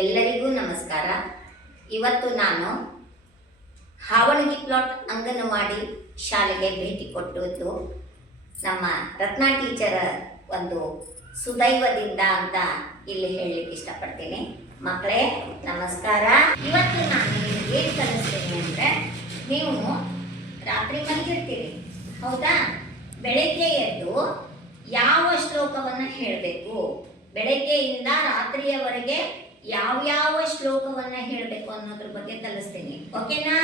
ಎಲ್ಲರಿಗೂ ನಮಸ್ಕಾರ. ಇವತ್ತು ನಾನು ಹಾವಣಗಿ ಪ್ಲಾಟ್ ಅಂಗನವಾಡಿ ಶಾಲೆಗೆ ಭೇಟಿ ಕೊಟ್ಟಿದ್ದು ನಮ್ಮ ರತ್ನಾ ಟೀಚರ್ ಒಂದು ಸುದೈವದಿಂದ ಅಂತ ಇಲ್ಲಿ ಹೇಳಲಿಕ್ಕೆ ಇಷ್ಟಪಡ್ತೀನಿ. ಮಕ್ಕಳೇ ನಮಸ್ಕಾರ. ಇವತ್ತು ನಾನು ನಿಮಗೆ ಏನು ಕಲಿಸ್ತೀನಿ ಅಂದರೆ, ನೀವು ರಾತ್ರಿ ಮಲಗಿರ್ತೀರಿ ಹೌದಾ? ಬೆಳಗ್ಗೆ ಎದ್ದು ಯಾವ ಶ್ಲೋಕವನ್ನು ಹೇಳಬೇಕು, ಬೆಳಗ್ಗೆಯಿಂದ ರಾತ್ರಿಯವರೆಗೆ ಯಾವ್ಯಾವ ಶ್ಲೋಕವನ್ನ ಹೇಳಬೇಕು ಅನ್ನೋದ್ರ ಬಗ್ಗೆ ಕಲಿಸ್ತೀನಿ. ಓಕೆನಾ?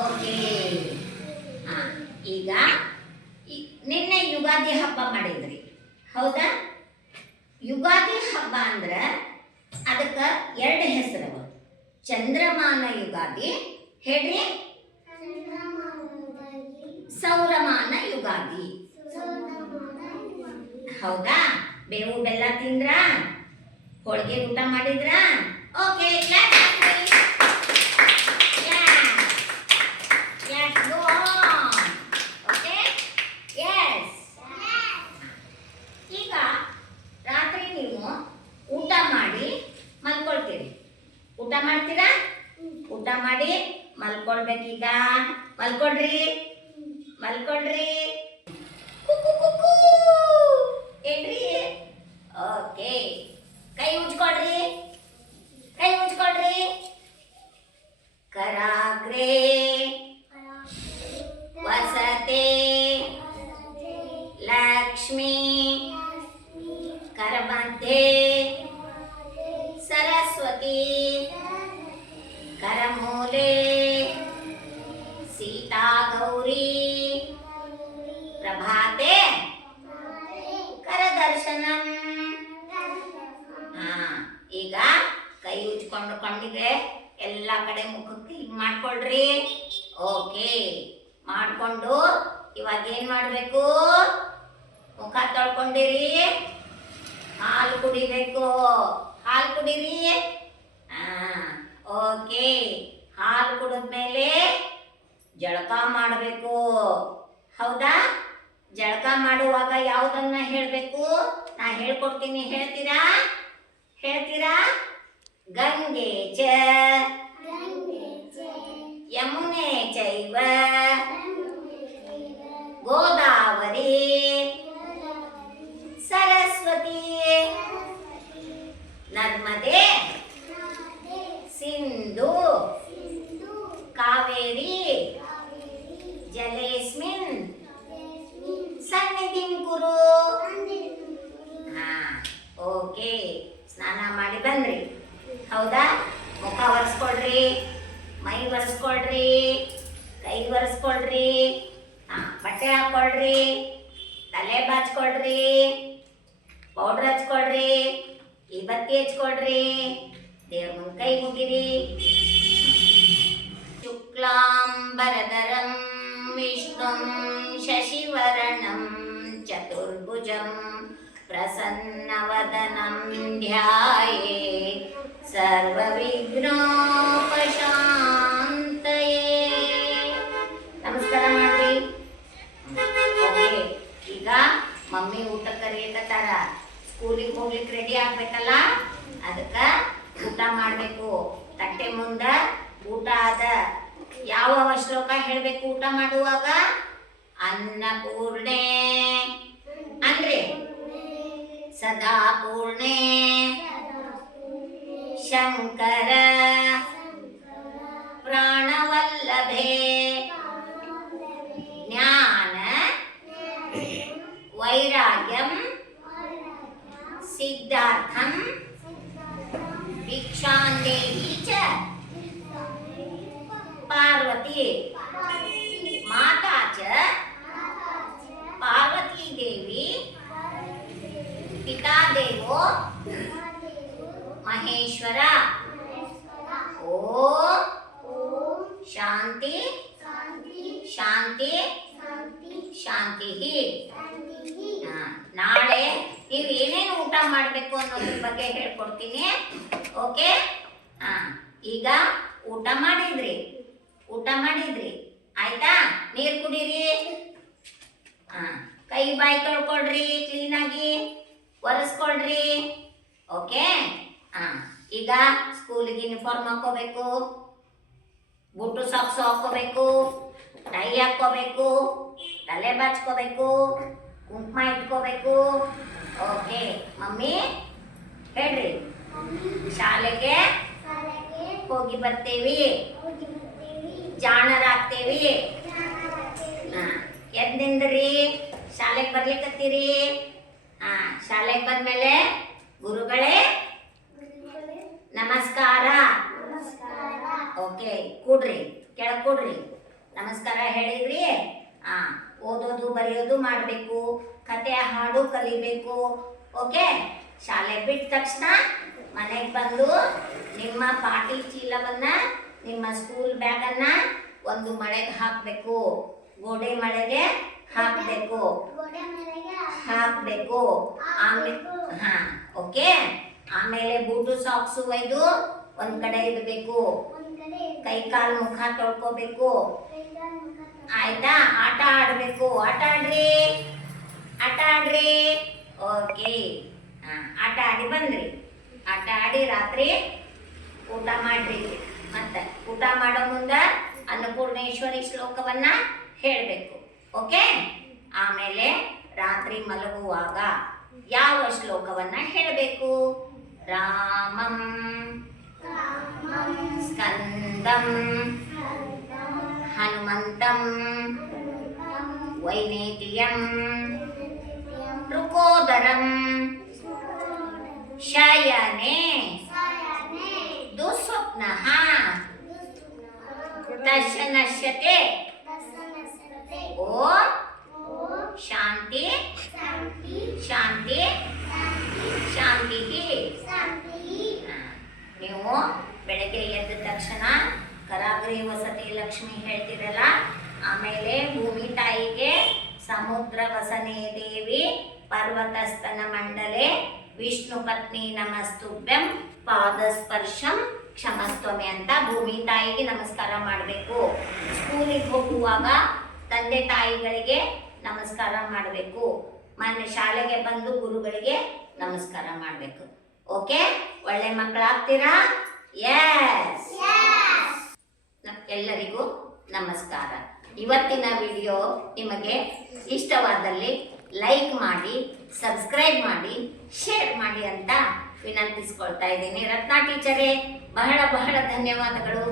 ಓಕೆ. ಈಗ ನಿನ್ನೆ ಯುಗಾದಿ ಹಬ್ಬ ಮಾಡಿದ್ರಿ ಹೌದಾ? ಯುಗಾದಿ ಹಬ್ಬ ಅಂದ್ರೆ ಅದಕ್ಕೆ ಎರಡು ಹೆಸರವ. ಚಂದ್ರಮಾನ ಯುಗಾದಿ ಹೇಳ್ರಿ, ಸೌರಮಾನ ಯುಗಾದಿ. ಹೌದಾ? ಬೇವು ಬೆಲ್ಲ ತಿಂದ್ರ, ಹೋಳಿಗೆ ಊಟ ಮಾಡಿದ್ರ? ಓಕೆ, ಈಗ ರಾತ್ರಿ ನೀವು ಊಟ ಮಾಡಿ ಮಲ್ಕೊಳ್ತೀರಿ. ಊಟ ಮಾಡ್ತೀರಾ? ಊಟ ಮಾಡಿ ಮಲ್ಕೊಳ್ಬೇಕೀಗ. ಮಲ್ಕೊಳ್ರಿ ಮಲ್ಕೊಳ್ರಿ. ಏನ್ರಿ? ಓಕೆ. ಕೈ ಉಜ್ಕೊಳ್ರಿ, ಕೈ ಉಜ್ಕೊಳ್ರಿ. ಕರಾಗ್ರೆ ವಸತೆ ಲಕ್ಷ್ಮೀ ಕರಮಧ್ಯೆ ಸರಸ್ವತಿ ಕರಮೂಲೆ ಸೀತಾ ಗೌರಿ ಪ್ರಭಾತೆ ಕರದರ್ಶನಂ. ಈಗ ಕೈ ಉಜ್ಕೊಂಡು ಕಣ್ಣಿಗೆ ಎಲ್ಲ ಕಡೆ ಮುಖಕ್ಕೆ ಹೀಗೆ ಮಾಡ್ಕೊಳ್ರಿ. ಓಕೆ ಮಾಡ್ಕೊಂಡು ಇವಾಗ ಏನ್ ಮಾಡ್ಬೇಕು? ಮುಖ ತೊಳ್ಕೊಂಡಿರಿ, ಹಾಲು ಕುಡಿಬೇಕು. ಹಾಲು ಕುಡೀರಿ. ಓಕೆ. ಹಾಲು ಕುಡಿದ್ಮೇಲೆ ಜಳಕ ಮಾಡಬೇಕು ಹೌದಾ? ಜಳಕ ಮಾಡುವಾಗ ಯಾವುದನ್ನ ಹೇಳಬೇಕು? ನಾ ಹೇಳ್ಕೊಡ್ತೀನಿ, ಹೇಳ್ತೀರಾ? ಹೇಳ್ತೀರಾ? ಗಂಗೆ ಚ ಯಮುನೆ ಚೈವ ಗೋದಾವರಿ ಸರಸ್ವತಿ ನರ್ಮದೆ ಸಿಂಧು ಕಾವೇರಿ ಜಲೇಸ್ಮಿನ್ ಸನ್ನಿಧಿಂ ಕುರು. ಓಕೆ. ಸ್ನಾನ ಮಾಡಿ ಬಂದ್ರಿ ಹೌದಾ? ಮುಖ ಒರೆಸ್ಕೊಳ್ರಿ, ಮೈ ಒರೆಸ್ಕೊಳ್ರಿ, ಕೈ ಒರೆಸ್ಕೊಳ್ರಿ, ಬಟ್ಟೆ ಹಾಕೊಳ್ರಿ, ತಲೆ ಬಾಚ್ಕೊಳ್ರಿ, ಪೌಡ್ರ್ ಹಚ್ಕೊಳ್ರಿ, ಈ ಬತ್ತಿ ಹಚ್ಕೊಳ್ರಿ, ದೇವ್ರ ಮುಂದೆ ಕೈ ಮುಗಿರಿ. ಶುಕ್ಲಾಂಬರಧರಂ ವಿಷ್ಣುಂ ಶಶಿವರ್ಣಂ ಚತುರ್ಭುಜಂ ಪ್ರಸನ್ನವದನಂ ಧ್ಯಾಯೇ ಸರ್ವವಿಘ್ನೋಪಶಾಂತಯೇ. ನಮಸ್ಕಾರ ಮಾಡ್ರಿ. ಓಕೆ. ಈಗ ಮಮ್ಮಿ ಊಟ ಕರಿಯಕತ್ತಾರ. ಸ್ಕೂಲಿಗೆ ಹೋಗ್ಲಿಕ್ಕೆ ರೆಡಿ ಆಗ್ಬೇಕಲ್ಲ, ಅದಕ್ಕೆ ಊಟ ಮಾಡಬೇಕು. ತಟ್ಟೆ ಮುಂದ ಊಟ ಅದ. ಯಾವ ಶ್ಲೋಕ ಹೇಳಬೇಕು ಊಟ ಮಾಡುವಾಗ? ಅನ್ನಪೂರ್ಣೆ ಅಂದ್ರೆ ಸದಾ ಪೂರ್ಣೆ ಶಂಕರ ಪ್ರಾಣವಲ್ಲಭೆ ಜ್ಞಾನ ವೈರಾಗ್ಯಂ ಸಿದ್ಧಾರ್ಥಂ ಭಿಕ್ಷಾಂದೇಹಿ ಚ ಪಾರ್ವತಿ ಮಾತಾ ಚ ಪಾರ್ವತಿ ದೇವಿ ಪಿತಾ ದೇವೋ ಮಹೇಶ್ವರ. ಓಂ ಶಾಂತಿ ಶಾಂತಿ ಶಾಂತಿ. ನಾಳೆ ನೀವು ಏನೇನು ಊಟ ಮಾಡಬೇಕು ಅನ್ನೋದ್ರ ಬಗ್ಗೆ ಹೇಳ್ಕೊಡ್ತೀನಿ. ಓಕೆ. ಈಗ ಊಟ ಮಾಡಿದ್ರಿ, ಊಟ ಮಾಡಿದ್ರಿ ಆಯ್ತಾ? ನೀರು ಕುಡೀರಿ, ಕೈ ಬಾಯಿ ತೊಳ್ಕೊಳ್ರಿ, ಕ್ಲೀನಾಗಿ ಒರೆಸ್ಕೊಳ್ರಿ. ಓಕೆ. ಈಗ ಸ್ಕೂಲಿಗೆ ಯೂನಿಫಾರ್ಮ್ ಹಾಕೋಬೇಕು, ಬೂಟು ಸಾಕ್ಸು ಹಾಕೋಬೇಕು, ಟೈ ಹಾಕೋಬೇಕು, ತಲೆ ಬಾಚ್ಕೋಬೇಕು, ಕುಂಕುಮ ಇಟ್ಕೋಬೇಕು. ಓಕೆ ಮಮ್ಮಿ ಹೇಳ್ರಿ, ಶಾಲೆಗೆ ಹೋಗಿ ಬರ್ತೀವಿ, ಜಾಣರಾಗ್ತೇವಿ. ಎದ್ದಿಂದ್ರಿ ಶಾಲೆಗೆ ಬರ್ಲಿಕ್ಕತ್ತೀರಿ. ಶಾಲೆಗೆ ಬಂದ್ಮೇಲೆ ಗುರುಗಳೇ ನಮಸ್ಕಾರ. ಓಕೆ ಕೂಡ್ರಿ, ಕೆಳಗೆ ಕೂಡ್ರಿ. ನಮಸ್ಕಾರ ಹೇಳಿದ್ರಿ. ಓದೋದು ಬರೆಯೋದು ಮಾಡಬೇಕು, ಕತೆ ಹಾಡು ಕಲಿಬೇಕು. ಓಕೆ ಶಾಲೆ ಬಿಟ್ಟ ತಕ್ಷಣ ಮನೆಗೆ ಬಂದು ನಿಮ್ಮ ಪಾಟಿ ಚೀಲವನ್ನ, ನಿಮ್ಮ ಸ್ಕೂಲ್ ಬ್ಯಾಗನ್ನ ಒಂದು ಮಳೆಗೆ ಹಾಕಬೇಕು, ಗೋಡೆ ಮಳೆಗೆ ಹಾಕಬೇಕು. ಆಮೇಲೆ ಓಕೆ. ಆಮೇಲೆ ಬೂಟು ಸಾಕ್ಸು ಒಯ್ದು ಒಂದ್ ಕಡೆ ಇಡಬೇಕು, ಕೈ ಕಾಲು ಮುಖ ತೊಳ್ಕೋಬೇಕು. ಆಯ್ತಾ? ಆಟ ಆಡ್ಬೇಕು. ಆಟ ಆಡ್ರಿ. ಓಕೆ ಆಟ ಆಡಿ ಬಂದ್ರಿ. ಆಟ ಆಡಿ ರಾತ್ರಿ ಊಟ ಮಾಡ್ರಿ. ಮತ್ತೆ ಊಟ ಮಾಡೋ ಮುಂದ ಅನ್ನಪೂರ್ಣೇಶ್ವರಿ ಶ್ಲೋಕವನ್ನ ಹೇಳ್ಬೇಕು. ಓಕೆ. ಆಮೇಲೆ ರಾತ್ರಿ ಮಲಗುವಾಗ ಯಾವ ಶ್ಲೋಕವನ್ನ ಹೇಳಬೇಕು? ರಾಮಂ ಸ್ಕಂದಂ ಹನುಮಂತಂ ವೈನೇತಿಯಂ ಋಕೋದರಂ ಶಯನೆ ದುಸ್ವಪ್ನಃ ದರ್ಶನಶ್ಯತೆ. ಓಂ ಶಾಂತಿ ಶಾಂತಿ ಶಾಂತಿ. ನೀವು ಬೆಳಗ್ಗೆ ಎದ್ದ ತಕ್ಷಣ ಕರಾಗ್ರಿ ವಸತಿ ಲಕ್ಷ್ಮಿ ಹೇಳ್ತಿರಲ್ಲ, ಆಮೇಲೆ ಭೂಮಿ ತಾಯಿಗೆ ಸಮುದ್ರ ವಸನೆ ದೇವಿ ಪರ್ವತಸ್ತನ ಮಂಡಲೆ ವಿಷ್ಣು ಪತ್ನಿ ನಮಸ್ತುಭ್ಯಂ ಪಾದಸ್ಪರ್ಶಂ ಕ್ಷಮಸ್ತ್ವಮೆ ಅಂತ ಭೂಮಿ ತಾಯಿಗೆ ನಮಸ್ಕಾರ ಮಾಡಬೇಕು. ಸ್ಕೂಲಿಗೆ ಹೋಗುವಾಗ ತಂದೆ ತಾಯಿಗಳಿಗೆ ನಮಸ್ಕಾರ ಮಾಡಬೇಕು. ಶಾಲೆಗೆ ಬಂದು ಗುರುಗಳಿಗೆ ನಮಸ್ಕಾರ ಮಾಡಬೇಕು. ಓಕೆ, ಒಳ್ಳೆ ಮಕ್ಕಳಾಗ್ತೀರಾ? ಎಸ್. ಎಲ್ಲರಿಗೂ ನಮಸ್ಕಾರ. ಇವತ್ತಿನ ವಿಡಿಯೋ ನಿಮಗೆ ಇಷ್ಟವಾದಲ್ಲಿ ಲೈಕ್ ಮಾಡಿ, ಸಬ್ಸ್ಕ್ರೈಬ್ ಮಾಡಿ, ಶೇರ್ ಮಾಡಿ ಅಂತ ವಿನಂತಿಸ್ಕೊಳ್ತಾ ಇದ್ದೀನಿ. ರತ್ನಾ ಟೀಚರೇ ಬಹಳ ಬಹಳ ಧನ್ಯವಾದಗಳು.